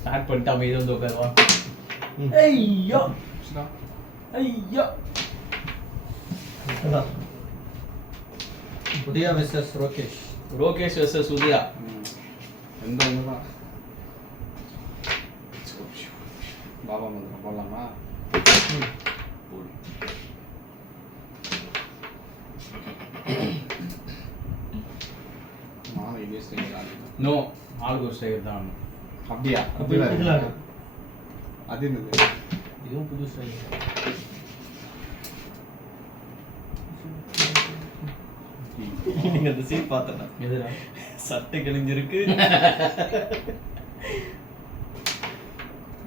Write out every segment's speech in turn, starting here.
Start பண்ணிட்டு அமைதி வந்து உட்காருவா. ஐயோ ஐயோ. உதயா வெர்சஸ் ரோகேஷ். ரோகேஷ் வெர்சஸ் உதயா. எந்த ஒன்று தான். பாபா மந்திரம் போடலாமா? நானும் இதே ஸ்டைல். நோ, ஆளுக்கு ஒரு ஸ்டைல் தான். அப்படியா? அது என்னது? இதுவும் புது ஸ்டைல். நீங்க அந்த சீட் பார்த்தா எதுடா சட்டை கிழிஞ்சிருக்கு.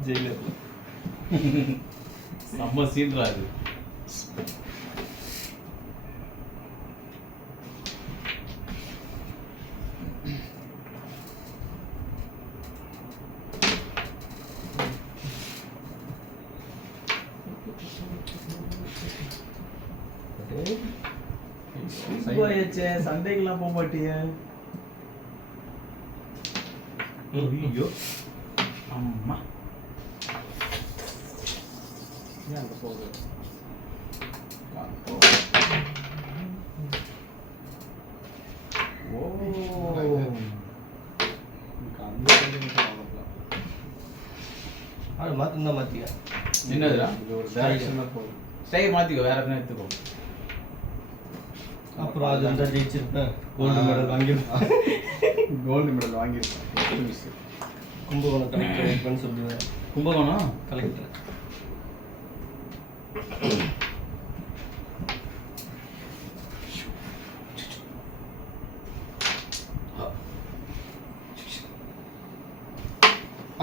ஜெயில செம்ம சீன்ரா அது. சண்டைக்கெல்லாம் போக மாட்டிய. ஐயோ அம்மா ஏன் அங்கே போகுது? ஓ அது மாற்றிருந்தா மாற்றியா? என்னதுடா? இது ஒரு டைரக்ஷனாக போகுது. ஸ்டைல் மாற்றிக்கோ, வேற எதுனா எடுத்துக்கோ. அப்புறம் அது இருந்தால் ஜெயிச்சிருப்பேன். கோல்டு மெடல் வாங்கியிருப்பேன். கோல்டு மெடல் வாங்கியிருப்பேன். மிஸ் கும்பகோணம் கலெக்டர் வைப்பேன்னு சொல்லுவேன். கும்பகோணம் கலெக்டர்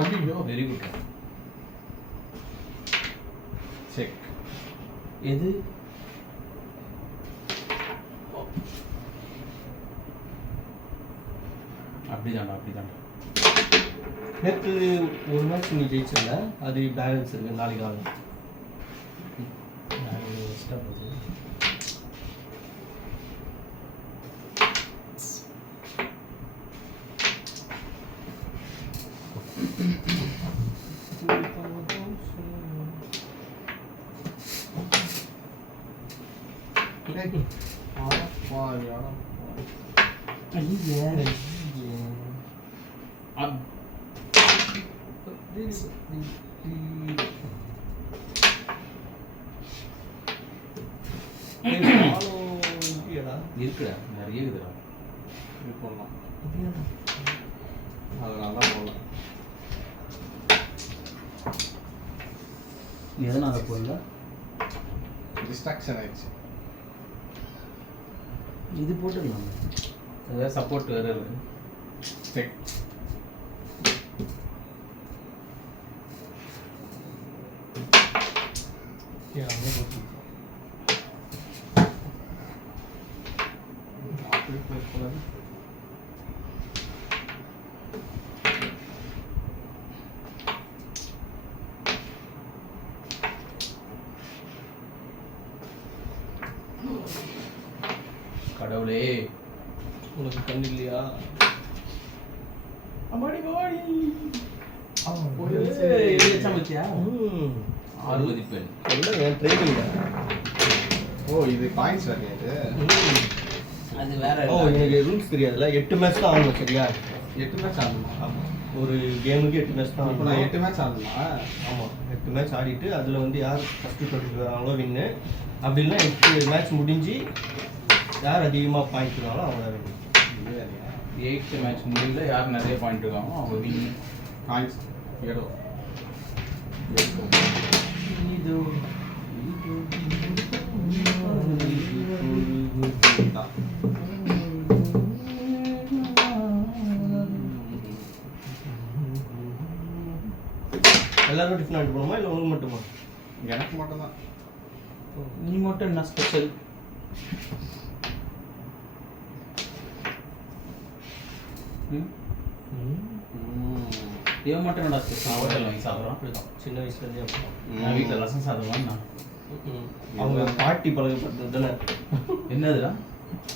ஐயோ வெரி குட். செக். எது அப்படிதான்டா அப்படிதான்டா. நேற்று ஒரு மேட்ச் நீ ஜெயிச்சிருந்த, அது பேலன்ஸ் இருக்கு, நாளைக்கு ஆகும். எக்ஸ்ட்ரா போகுது. இருக்குடா, நிறைய இருக்குதுடா. இது போடலாம். அதனால தான் போடலாம். எதனால போடல? டிஸ்ட்ராக்ஷன் ஆயிடுச்சு. இது போட்டுக்கலாம். அதாவது சப்போர்ட் வேறு இருக்கு. செக். கடவுளே, உனக்கு கண் இல்லையா? அம்மாடி பாடி. ஆறு மதிப்பெண். என் ட்ரைனிங். ஓ, இது பாயிண்ட்ஸ் வேலையாது. அது வேற. ஓ, எனக்கு ரூல்ஸ் தெரியாதுல்ல. 8 மேட்ச் தான் ஆடணும், சரியா? 8 மேட்ச் ஆடணுமா? ஆமாம், ஒரு கேமுக்கு 8 மேட்ச் தான். இப்போ நான் 8 மேட்ச் ஆடணுமா? ஆமாம், 8 மேட்ச் ஆடிட்டு அதில் வந்து யார் ஃபஸ்ட்டு 20 வராங்களோ வின்னு. அப்படி இல்லைன்னா 8 மேட்ச் முடிஞ்சு யார் அதிகமாக பாயிண்ட் இருக்காங்களோ அவங்க வின்னு. 8th மேட்ச் முடியல, யார் நிறைய பாயிண்ட் இருக்காங்களோ அவங்க வின். பாயிண்ட்ஸ் ஏடோ. இது எல்லாரும் டிஃபன் ஆகிட்டு போகணுமா இல்லை உனக்கு மட்டுமா? எனக்கு மட்டும்தான். நீ மட்டும் என்ன ஸ்பெஷல்? இவன் மட்டும் என்னடா ஸ்பெஷல்? ஹோட்டல் வாங்கி சாப்பிட்றான். அப்படிதான் சின்ன வயசுலேருந்தே அப்போ. நான் வீட்டில் ரசம் சாதம் வாங்கினா. அவங்க பாட்டி பழகப்பட்டது தானே. என்னதுடா?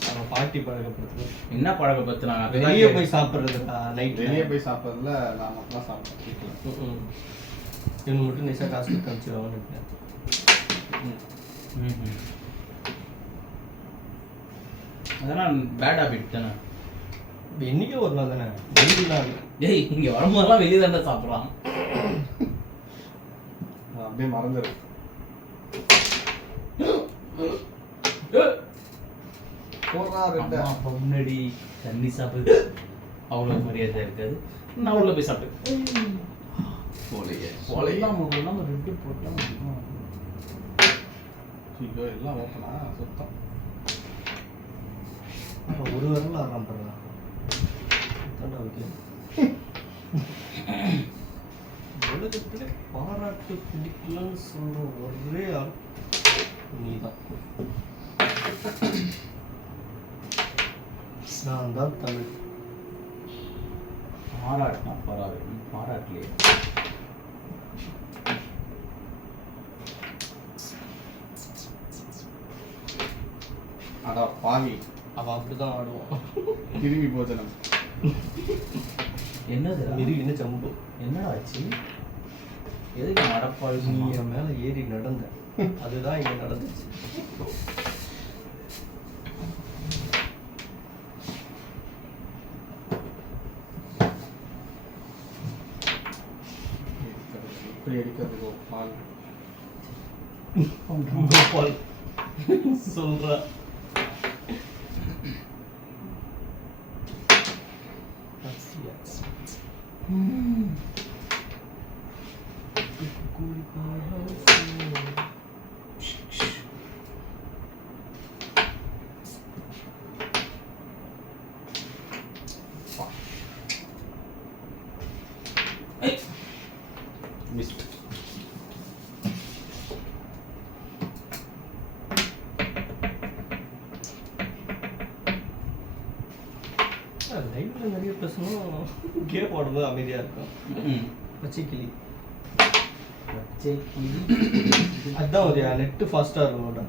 அவன் பாட்டி பழக்கப்படுத்து. என்ன பழக்கப்படுத்தினாங்க? வெளியே போய் சாப்பிட்றதுடா நைட். வெளியே போய் சாப்பிட்றதுல நான் மட்டும் சாப்பிட்டேன் வீட்டில். இவங்க மட்டும் நைஸாக காசு கொடுத்து அனுப்பிச்சிடுவாங்கன்னு. அதெல்லாம் பேட் ஹாபிட் தானே. என்னைக்கே ஒரு நாள் தானே, டெய்லி நாள். டேய் இங்கே வரும்போதெல்லாம் வெளியே தானே சாப்பிட்றான். நான் அப்படியே மறந்துடு. போடுறா ரெண்டு. அப்போ முன்னாடி தண்ணி சாப்பிடு அவ்வளோ மரியாதை இருக்காது. நான் உள்ள போய் சாப்பிட்டு போலையே போலாம் போகலாம் ரெண்டு போட்டலாம். ஐயோ எல்லாம் ஓப்பனா சுத்தம். ஒரு வரல ஆறாம் பண்ணலாம். உலகத்துல பாராட்டு பிடிக்கலன்னு சொல்ற ஒரே ஆள் நீதான். நான் தான் தமிழ். பாராட்டினா பரவாயில்ல, பாராட்டலையே. அடா பாவி, அவன் அப்படிதான் ஆடுவான். கிருமி போஜனம். என்னது மிருகின்னு சம்பு. என்னடா ஆச்சு? எதுக்கு நடப்பாள்? நீ என் மேல ஏறி நடந்த, அதுதான் இங்க நடந்துச்சு. இப்படி அடிக்கிறதுக்கு பால் கோபால் சொல்ற. மிஸ்ட். லைவ்ல நிறைய பேசணும், கேம் ஆடும்போது அமைதியா இருக்கும். பச்சைக்கிளி அதான் ஒரு நெட்டு ஃபாஸ்டா இருக்கும்டா.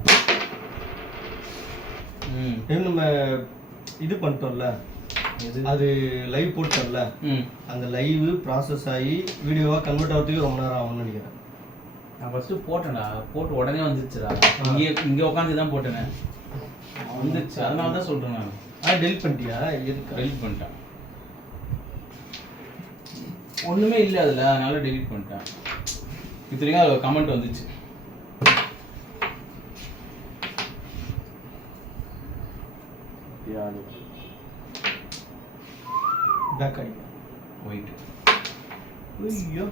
நம்ம இது பண்ணிட்டோம்ல, அது லைவ் போட்டோம்ல, அந்த லைவ் ப்ராசஸ் ஆகி வீடியோவா கன்வெர்ட் ஆகிறதுக்கு ரொம்ப நேரம் ஆகும்னு நினைக்கிறேன். நான் ஃபர்ஸ்ட் போட்டேன்டா, போட்டு உடனே வந்துச்சுடா. இங்கே உட்காந்து தான் போட்டேனே, வந்துச்சு. அதனால தான் சொல்கிறேன் நான். டெலிட் பண்ணிட்டியா? எதுக்கு டெலிட் பண்ணிட்டேன்? ஒன்றுமே இல்லை அதில், அதனால டெலிட் பண்ணிட்டேன். இத்தனைக்கும் அதில் கமெண்ட் வந்துச்சு. யாரு பேக் அடிக்க ஒயிட். ஐயோ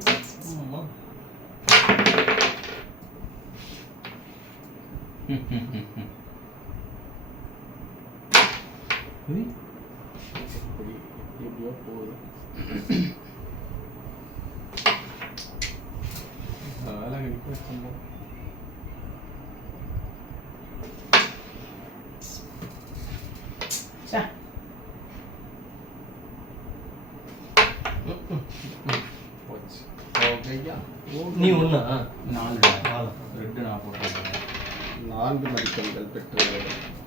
அம்மா. இப்படி எப்படியோ போகுது. வேலை கிடைக்க சம்பவம். போச்சு. ஓகேயா? நீ ஒண்ணா? 4 ரெட்டு நான் போட்டேன். 4 மதிப்பெண்கள் பெற்று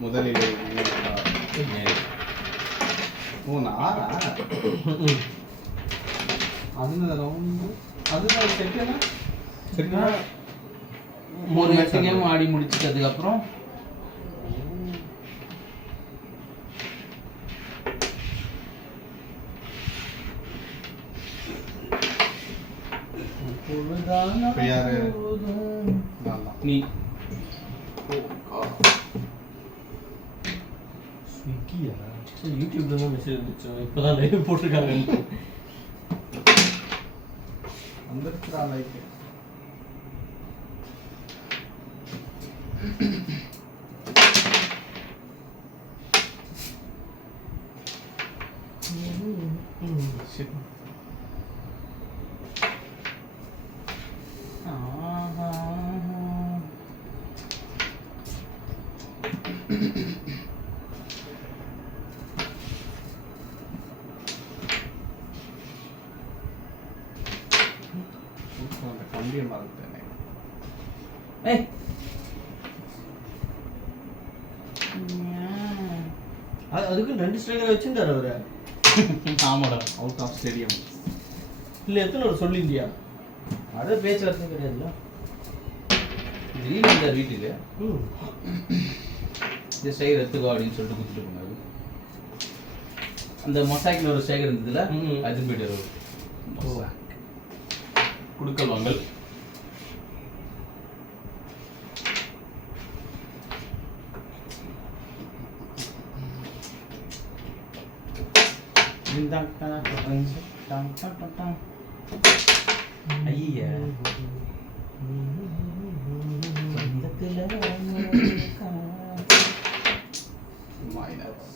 முதலிலே ஓ 4 அந்த ரவுண்டு அதுதான் செட்டுனா சரிங்களா? ஒரு மேட்ச் ஆடி முடிச்சிட்டதுக்கு அப்புறம் இப்ப யாரு? நீ ஸ்விக்கியா? சரி, யூடியூப்ல தான் மெசேஜ் வந்துச்சு, இப்பதான் லைவ் போட்டிருக்காங்க. வந்துருக்குறா லைக். சரி. அந்த கம்பியை மறந்துட்டேனே. ஏய் அதுக்கு 2 ஸ்ட்ரைக்கர் வச்சிருந்தாரு அவரு. ஆமாடா. Out of stadium. இல்லை எத்தனை ஒரு சொல்லியிருந்தியா? அது பேச்சுவார்த்தை கிடையாதுல்ல. திடீர்னு வந்தார் வீட்டுக்கு. இந்த ஸ்டைகர் எடுத்துக்கோ அப்படின்னு சொல்லிட்டு கொடுத்துட்டு போனாரு. அந்த மொசாக்கில் ஒரு ஸ்டைகர் இருந்ததுல அது போயிட்டு குடுக்கல் வாங்கல். ஐயா மைனஸ்.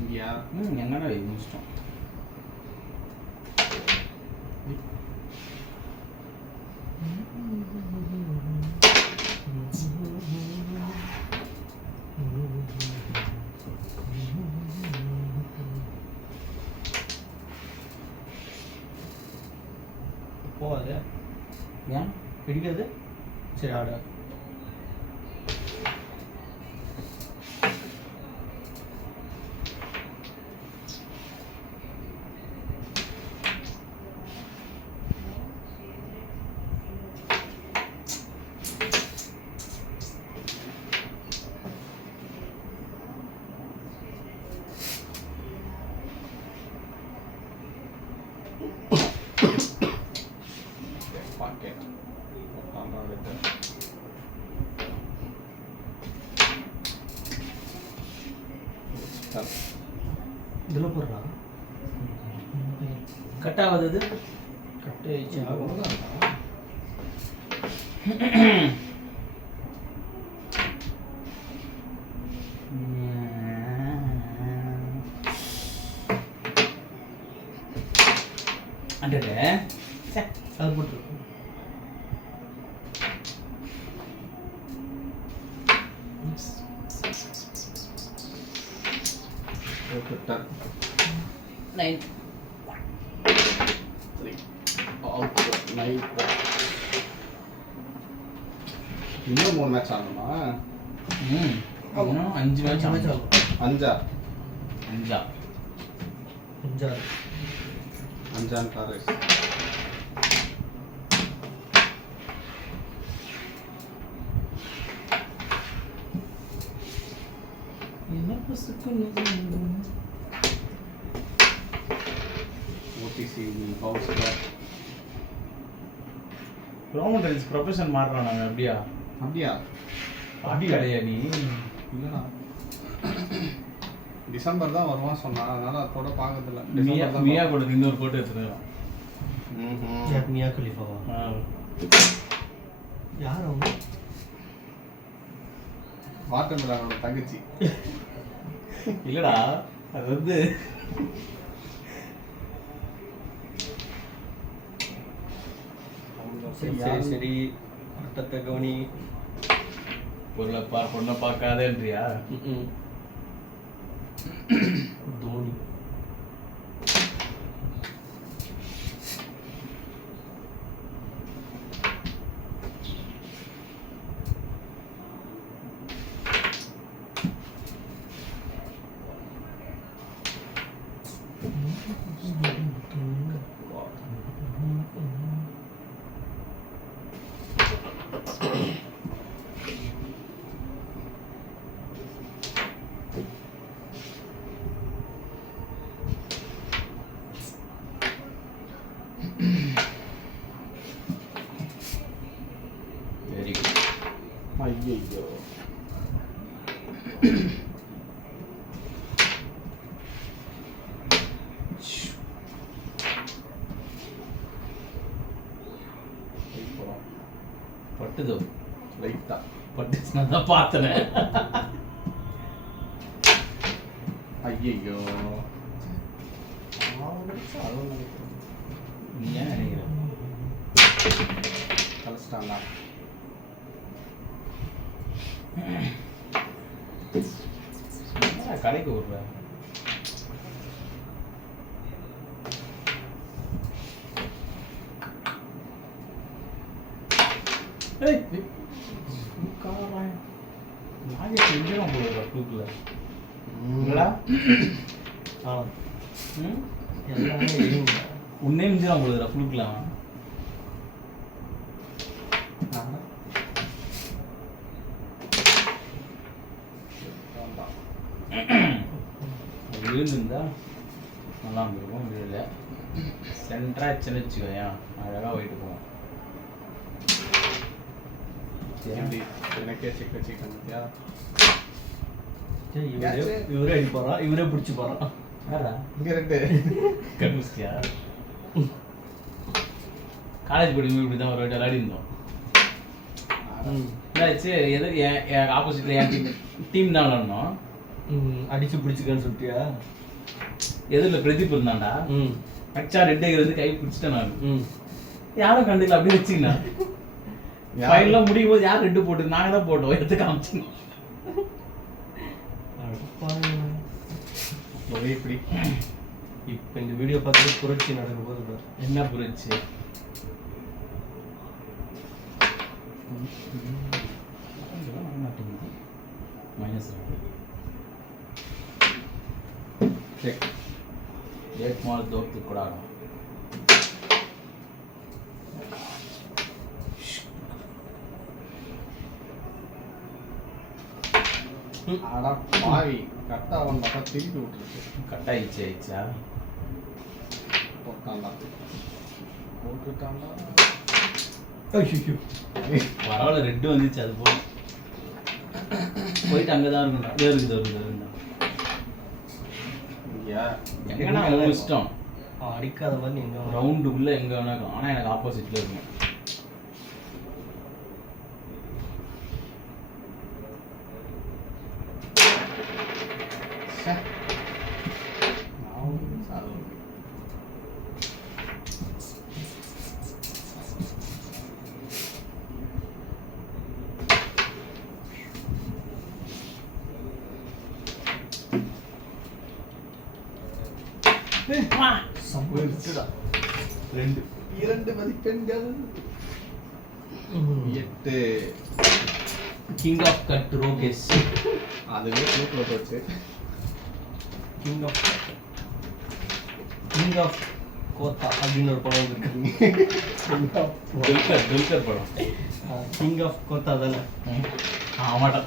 இங்கயா? என்னடா இது முடிச்சிட்டோம். போகாது. ஏன் பிடிக்காது. சரி ஆடு. பாக்கெட். இதில் போடுறா கட் ஆகாது. கட்டு ஆயிடுச்சு ஆகும். அண்டே அது போட்டுருக்கு. போட்டுட்டார். 9 3 அவுட் 9. இன்னும் 3 மேட்ச் ஆகணுமா? இன்னும் 5 மேட்ச் ஆகும். 5 5 5 காரேஸ். ஓடிசி ஹவுஸ் ப்ரோமோட்டர்ஸ் ப்ரொஃபஷன் மாறுறான் நாங்கள். அப்படியா அப்படியா? அப்படியா நீ? இல்லைண்ணா, டிசம்பர் தான் வருவான் சொன்னான். அதனால அதோட பார்க்கறதில்ல. மியா கூட இன்னொரு போட்டோ எடுத்துக்கலாம். மியா கலிஃபாவா? யார் அவங்க? வாட்டமிலானோட தங்கச்சி. இல்லடா, அது வந்து சரி சரி சரி ஆட்டத்தை கவனி. பொண்ணை பார்க்காதேன்றியா? Dhoni very good. ஐயோ, பட்டுதோ லைட்டா பட்டுச்சுன்னா தான் பார்த்தேன். ஐயோ, நீ ஏன் நினைக்கிற? கலஸ்டாண்டா. கடைக்கு விடுற நாகேஷ் எங்கேயும் போடுறா ஃப்ளூக்கில் இல்லடா ஆ ம் எல்லாமே எரியுங்க. உன்னே மிஞ்சிடும் போடுறா ஃப்ளூக்கில் அவன் விழுந்துருந்தா நல்லா இருந்திருக்கும் விழுல சென்டராக வச்சுன்னு வச்சுக்கோயா அழகாக போயிட்டு போவோம் எப்படி எனக்கே சிக்க சிக்கன் பத்தியா சரி, இவரே அடிப்பாரா இவரே பிடிச்சி போறான். யாரா இங்க ரெண்டு கண்டுபிடிச்சியா காலேஜ் படிக்கும்போது இப்படி தான் ஒரு வாட்டி விளையாடி இருந்தோம் என்னாச்சு எது என் ஆப்போசிட்டில் என் டீம் தான் விளாடணும் அடிச்சு பிடிச்சிக்கன்னு சொல்லிட்டியா? எதிரில் பிரதீப் இருந்தான்டா கச்சா ரெட்டே வந்து கை பிடிச்சிட்டேன் நான் ம் யாரும் கண்டுக்கல அப்படியே வச்சுங்கண்ணா ஃபைனலாக முடியும் போது யார் ரெட்டு போட்டு நாங்கள் தான் போட்டோம் எடுத்து காமிச்சிங்க ஒரே இப்படி இப்போ இந்த வீடியோ பார்த்துட்டு புரட்சி நடக்க போகுது. என்ன புரிச்சு மைனஸ் செக் एक माल दो टुकड़ा ஆடா பாவி கரெக்டா அவன் பக்கம் திருப்பி விட்டுருக்கு கட்டா ஆயிடுச்சா போட்டான்டா போட்டுட்டான்டா ஐயோ பரவாயில்ல ரெட்டு வந்துச்சு அது போய் போயிட்டு அங்கே தான் இருக்கும்டா இதோ இருக்குது இருக்குதா எங்கன்னா அவங்க இஷ்டம் அடிக்காத மாதிரி எங்க ரவுண்டுக்குள்ளே எங்கே வேணா இருக்கும் ஆனால் எனக்கு ஆப்போசிட்டில் இருக்கும் ரெண்டு இரண்டு மதிப்பெண்கள் 8 கிங் ஆஃப் கட் ரோகேஷ் அதுவே தூக்கில போச்சு கிங் ஆஃப் கோத்தா அப்படின்னு ஒரு படம் இருக்கு. துல்கர் படம் கிங் ஆஃப் கோத்தா தானே? ஆமாடா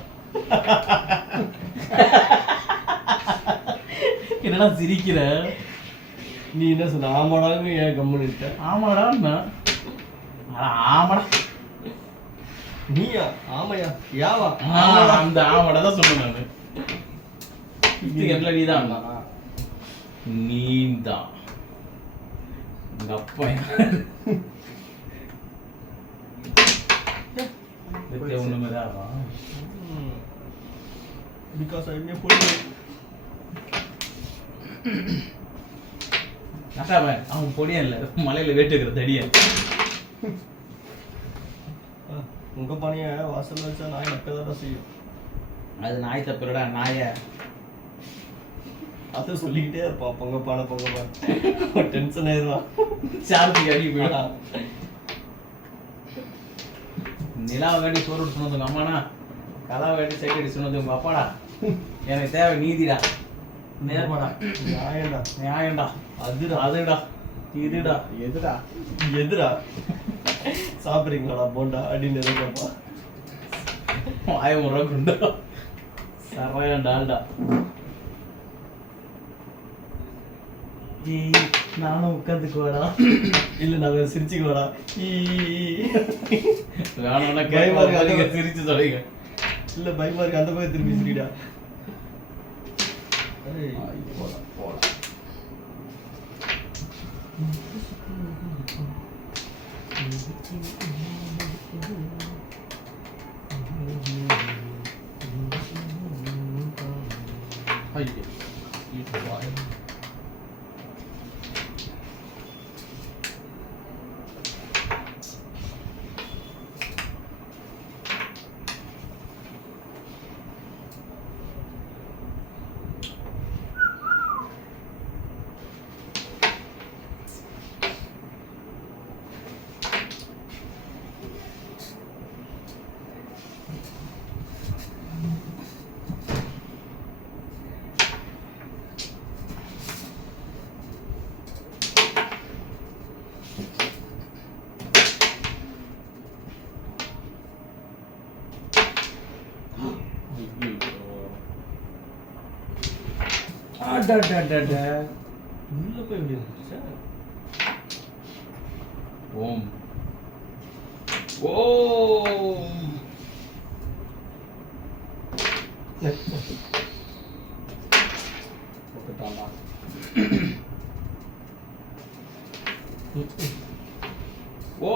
என்னடா சிரிக்கிற நீ என்ன சொன்ன? ஆமாடான்னு ஏன் கம்முன்னு இருக்க? ஆமாடா ஆமாடா நீயா? ஆமையா? யாவா? அந்த ஆமாடா தான் சொன்னேன் நானு எல்லாம் நீதான் நீதான் எங்க அப்பா ஒண்ணுமேதான் பிகாஸ் ஐ மே புல் அவன் பொடியா இல்ல மலையில வேட்டுக்கிற தடியா உங்க பணிய வாசல்ல வச்சா நாய் நக்கதாடா செய்யும். அது நாய் தப்புறடா நாய அதை சொல்லிக்கிட்டே இருப்பான். பொங்கப்பான டென்ஷன் ஆயிடுவான். சார்ஜுக்கு அடி போயிடா நிலா வேண்டி சோறு சொன்னது உங்க அம்மானா கலா வேண்டி சைக்கடி சொன்னது உங்க அப்பாடா எனக்கு தேவை நீதிடா நேர்மடா நியாயம்டா அதுடா இதுடா எதுடா சாப்பிட்றீங்களாடா போண்டா அப்படின்னு எதிர்க்கப்பா. வாயமுறை குண்டா சரையாண்டால்டா நானும் உட்காந்துக்குவாடா இல்ல நான் சிரிச்சுக்குவாடா வேணும்னா கேட்க சிரிச்சு சொல்லுங்க இல்ல பயமா இருக்கு அந்த பக்கம் திரும்பி சிரிடா. போலாம் ஐயோ அடடடட. உள்ள போய் எப்படி இருந்துச்சு? ஓம் ஓம். போட்டுட்டான்டா. ஓ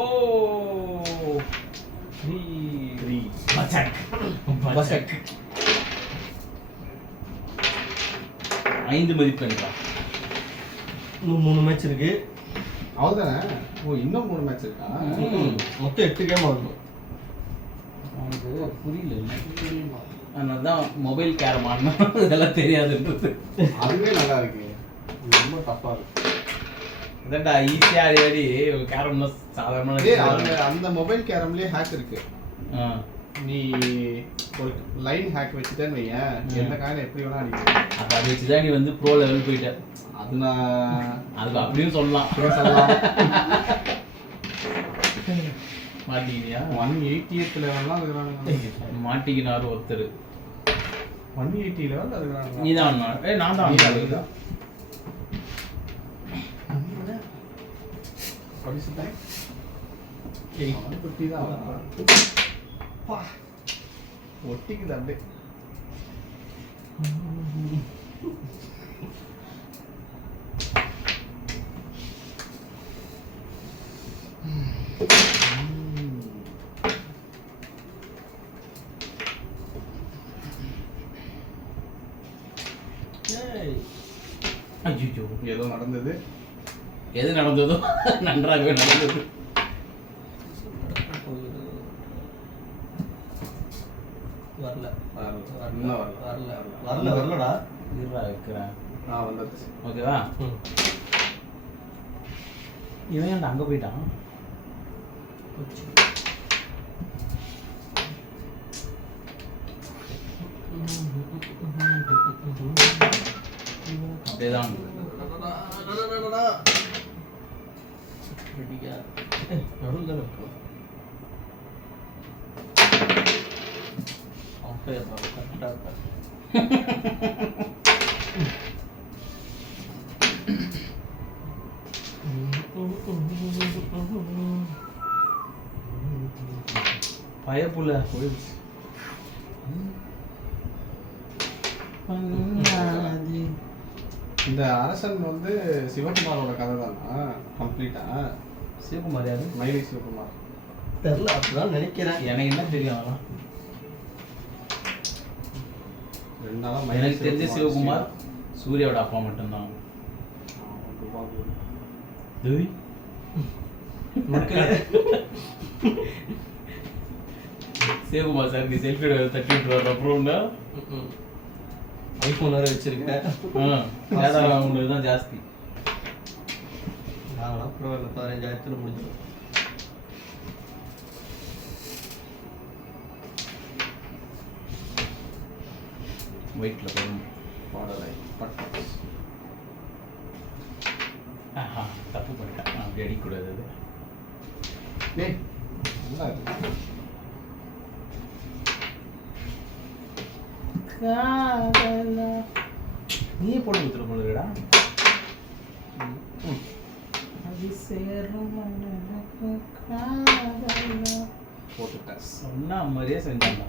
த்ரீ. பச்சக் பச்சக். 5 மதிப்பெண்களா? இன்னும் 3 மேட்ச் இருக்கு. அவ்வளோதானே? ஓ இன்னும் 3 மேட்ச் இருக்கா? மொத்தம் 8 கேம் ஆடணும். அவனுக்கு புரியல. அதனால்தான் மொபைல் கேரம் ஆடணும். இதெல்லாம் தெரியாதுன்றது. அதுவே நல்லா இருக்கு. இது ரொம்ப டஃப்பாக இருக்கு. இதான்டா ஈஸியாக ஆடி கேரம்னா சாதாரணமான அந்த மொபைல் கேரம்லேயே ஹேக் இருக்கு. ஆ. நீ ஒரு லைன் ஹேக் வச்சுட்டேன்னு வையேன், எந்த காயினை எப்படி வேணா அடிக்கலாம். அப்போ அதை வச்சு தான் நீ வந்து ப்ரோ லெவல் போயிட்ட. அது நான் அதுக்கு அப்படியும் சொல்லலாம். சொல்லலாம். மாட்டிக்கினியா? 180th லெவல்லாம் இருக்கிறாங்க. மாட்டிக்கினாரு ஒருத்தர். 180 லெவல் இருக்கிறாங்க. நீ தான் நான் தான் நீதான். படிச்சுட்டேன். குட்டி தான் ஒட்டிக்குது அப்படியே. ஐயோ ஏதோ நடந்தது. எது நடந்ததோ நன்றாகவே நடந்தது. வரல இன்னும் வரலடா. இருடா வைக்கிறேன். வந்துடுச்சு. ஓகேவா? இவன் ஏன்டா அங்கே போயிட்டான்? அப்படியேதான் நடுவில் இருக்கும். பயப்புள்ள போயிடுச்சு. இந்த அரசன் வந்து சிவகுமாரோட கதை தானா கம்ப்ளீட்டா? சிவகுமார் யாரு? மயிலை சிவகுமார். தெரியல, அப்படிதான் நினைக்கிறேன். எனக்கு என்ன தெரியும் அதெல்லாம். 2 நாளா எனக்கு தெரிஞ்ச சிவகுமார் சூர்யாவோட அப்பா மட்டும்தான். சிவகுமார் சார் நீ செல்ஃபி தட்டி விட்டுருவாரு அப்புறம்னா ஐஃபோன் வேற வச்சிருக்கேன். உங்களுக்கு தான் ஜாஸ்தி. நாங்களாம் பரவாயில்ல, 15,000 முடிஞ்சிடும். வெயிட்ல போகும் பாடலை பட்டு. தப்பு பண்ணிட்டேன். அப்படி அடிக்கக்கூடாது. அது டேய் நல்லா இருக்கு. நீயே போட்டு கொடுத்துரு போலுடா. அது சேரும் போட்டுட்டேன். சொன்னா மாதிரியே செஞ்சாங்க.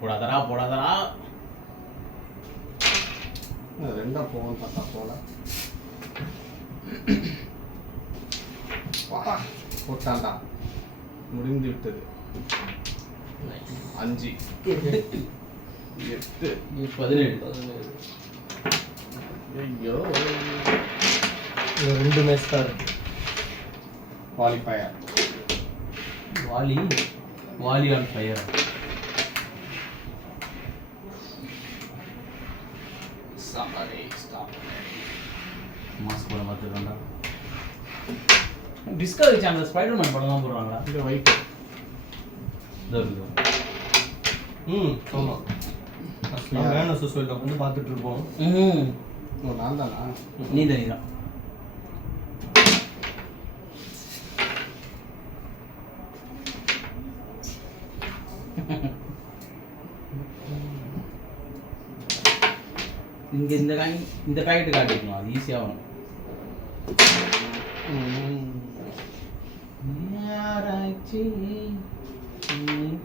போடாதரா போடாதரா. 2 போகும் பார்த்தா போல. போட்டாண்டா முடிந்து விட்டது. 5 8 17. ஐயோ 2 மேட்ச் தான் இருக்கு. குவாலிஃபயர். வாலி ஆன் ஃபயர். மாஸ்க் போட பார்த்துருக்காண்டா. டிஸ்கவரி சேனல் ஸ்பைடர்மேன் படம் தான் போடுறாங்களா? இந்த வைப்பு ஆமாம். வேணும் சொல்லிட்டு வந்து பார்த்துட்டு இருப்போம். ஓ நான் தானா நீ தான் இங்க இந்த காய்கிட்ட காட்டிக்கணும் அது ஈஸியாக வரும். யாராச்சு நீ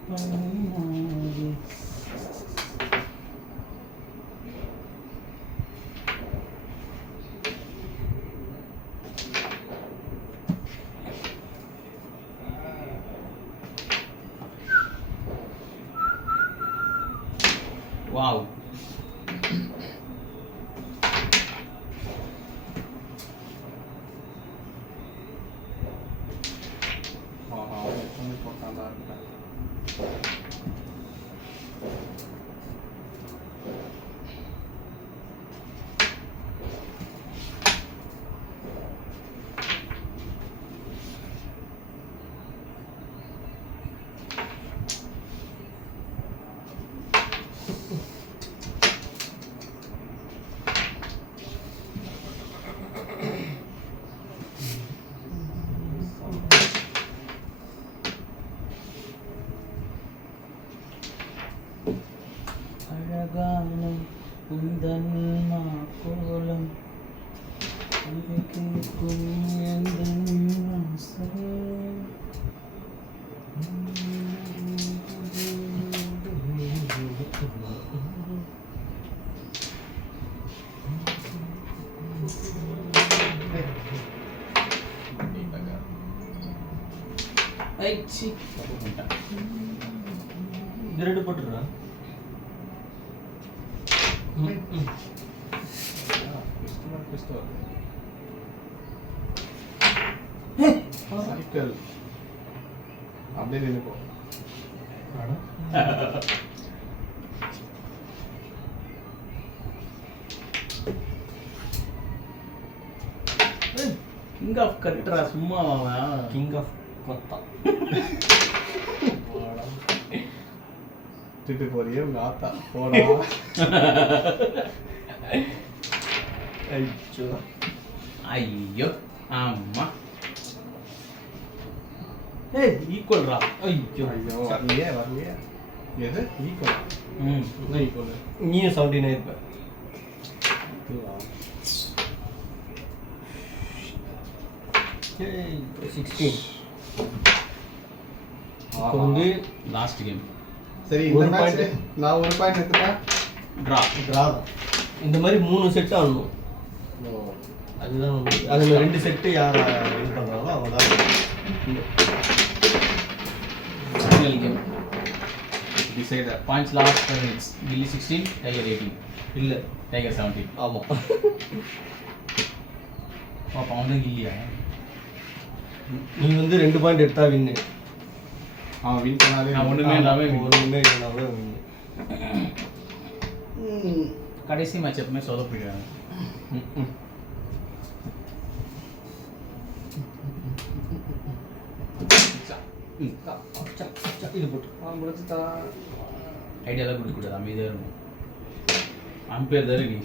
பண்ணாதே. Wow. ஆஹா எத்தனை போட்டாண்டா இருக்கேன் அழகான உந்தன் கோலம் கேட்கும் எந்தன் ஆசை. ஐ சி தப்பு பண்ணிட்டேன். இது ரெண்டு போட்டுடுறா. சைக்கிள் அப்படியே நினைப்போம் கிங் ஆஃப் கட்டுறா சும்மா கிங் ஆஃப் கொத்தா. திட்டு போறியே உங்க ஆத்தா போடா ஐயோ ஐயோ ஆமா. ஏய் ஈக்குவல்ரா. ஐயோ ஐயோ வரலையே வரலையே எது ஈக்குவல் ம் என்ன ஈக்குவல் நீயும் 79 இருப்ப. ஏய் 16. இப்போ வந்து லாஸ்ட் கேம் சரி இந்த ஒரு மேட்ச் point. நான் ஒரு பாயிண்ட் எடுத்துட்டேன் ட்ரா. ட்ரா தான். இந்த மாதிரி 3 செட் ஆடணும். ஓ அதுதான் வந்து அதில் 2 செட்டு யார் இது பண்ணுறாங்களோ அவங்க தான். Final game decider points last minutes. Gilli 16 tiger 18 இல்லை டைகர் 17. ஆமாம். அப்போ அவன் தான் கில்லியா? நீ வந்து 2 பாயிண்ட் எடுத்தா வின்னு. அவன் வின் பண்ணாலே நான் ஒண்ணுமே இல்லாம win. ஒன்றுமே இல்லைனாவே வின்னு. கடைசி மேட்ச் எப்பவுமே சொதப்பிடுறாங்க. இது போட்டு அவன் முடிச்சுட்டா ஐடியாலாம் கொடுக்க கூடாது, அமைதியாக இருக்கும். அம்பேர் தாரு நீ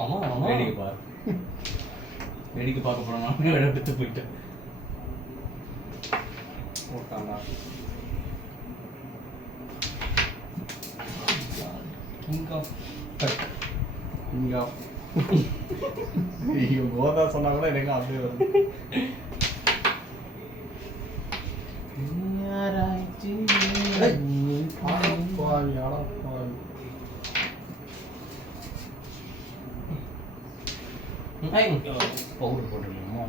ஆமாம் ஆமாம் வேடிக்கை பாரு. வேடிக்கை பார்க்க போனோம் எடுத்து போயிட்டேன். போட்டாண்டா கிங் ஆஃப் கட். இங்க ஐயோ கோதா சொன்னா கூட எனக்கு அப்படியே வருது அடப்பாவி அடப்பாவி பவுடர் போட்டுருக்கோமோ?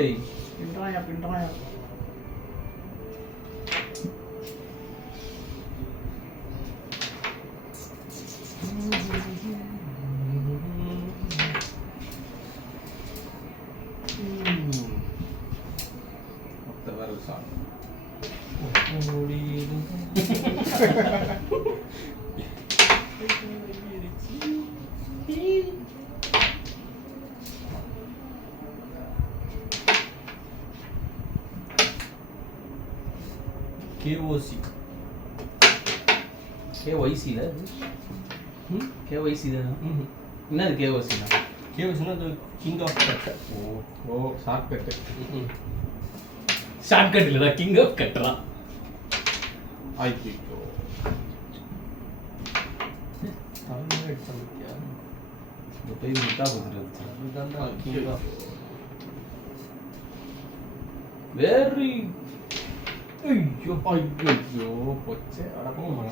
ஏய் பின்றாயா பின்றாயா. மொத்த வேற சாங் கேஓசி. கேஒய்சில கேஒய்சி தானே என்னது கேஒய்சினா கேஓசினா அது கிங் ஆஃப் கட். ஓ ஷார்ட்கட்டு. ஷார்ட்கட் இல்ல கிங் ஆஃப் கட்ரா ஐயோ தமிழ்ல எடுத்தா இந்த பேர் முட்டா கொடுத்துட்டு இதுதான் கிங் ஆஃப். வெரி ஐயோ ஐயோ போச்சு அடக்கமா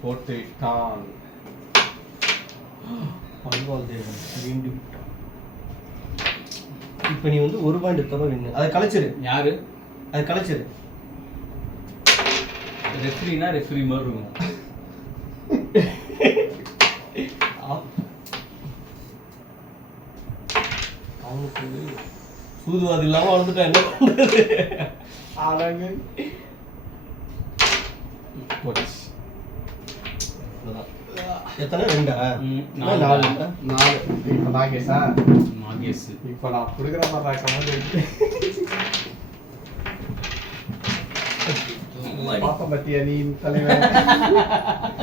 போட்டுட்டான். பல்வால் தேவன் வீண்டு விட்டான். இப்போ நீ வந்து 1 பாயிண்ட் எடுத்தாலும் வின்னு. அதை கலைச்சிரு. யாரு அதை கலைச்சிரு. ரெஃப்ரினா ரெஃப்ரி மாதிரி இருக்கும். அவனுக்கு சூதுவாது இல்லாமல் வளர்ந்துட்டான். என்ன பண்ணுறது? அழகு போச்சு. எத்தனை? 2 நாலு. 4. 4. இப்போ நாகேஷா? நாகேஷ் இப்போ நான் கொடுக்குற மாதிரி கமெண்ட் பாப்பா பத்தியா நீ தலைவர்?